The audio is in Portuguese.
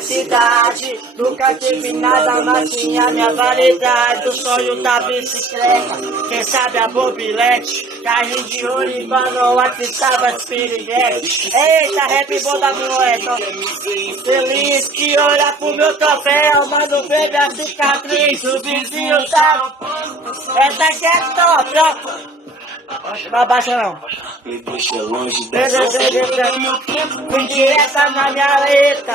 Cidade, nunca tive nada, mas tinha minha variedade. O sonho da bicicleta, quem sabe a mobilete. Carrinho de ouro e canoa que tava as piriguetes. Eita, rap bom da moeda. Feliz que olha pro meu troféu, mano, bebe a cicatriz. O vizinho tá. Essa aqui é top, ó. Não abaixa não. Me deixa longe Vem direta na minha letra.